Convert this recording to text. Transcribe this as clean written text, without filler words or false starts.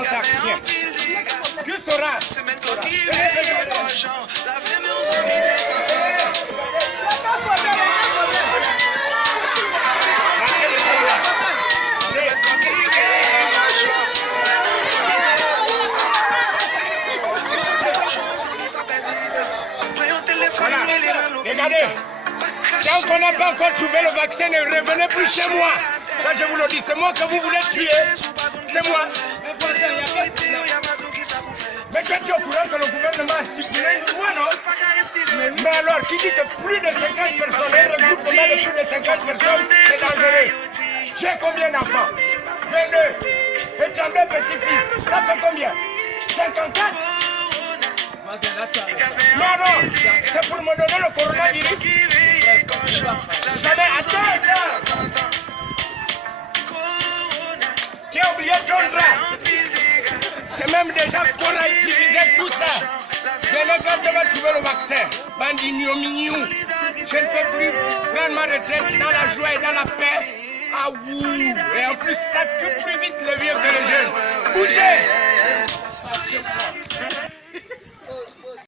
contact. Viens. Tu sauras. C'est maintenant qui veille ton genre. La vie, mais on s'en met des c'est maintenant qui veille ton genre. La vie, mais on s'en met des si vous sentez ton jour, on s'en met pas pédite. Prenez un téléphone, mais les mains Regardez. Tant qu'on n'a pas encore trouvé le vaccin, ne revenez plus chez moi. Ça, je vous le dis, c'est moi que vous voulez tuer. C'est moi. Mais toi, tu es au courant que le gouvernement a stipulé une loi, non? Mais alors, qui dit que plus de 50 personnes, un regroupement de plus de 50 personnes, c'est dangereux. J'ai combien d'enfants? 22. Et tu as deux petits-fils. Ça fait combien? 54? Non, non, c'est pour me donner le coronavirus. Vous savez, attends. Tu as oublié ton drap. C'est même déjà pour utiliser tout ça. Je n'ai pas de trouver le vaccin. Bandi mignon. Je ne peux plus prendre ma retraite dans la joie et dans la paix. Ah oui. Et en plus, ça tue plus vite les vieux que les jeunes. Bougez.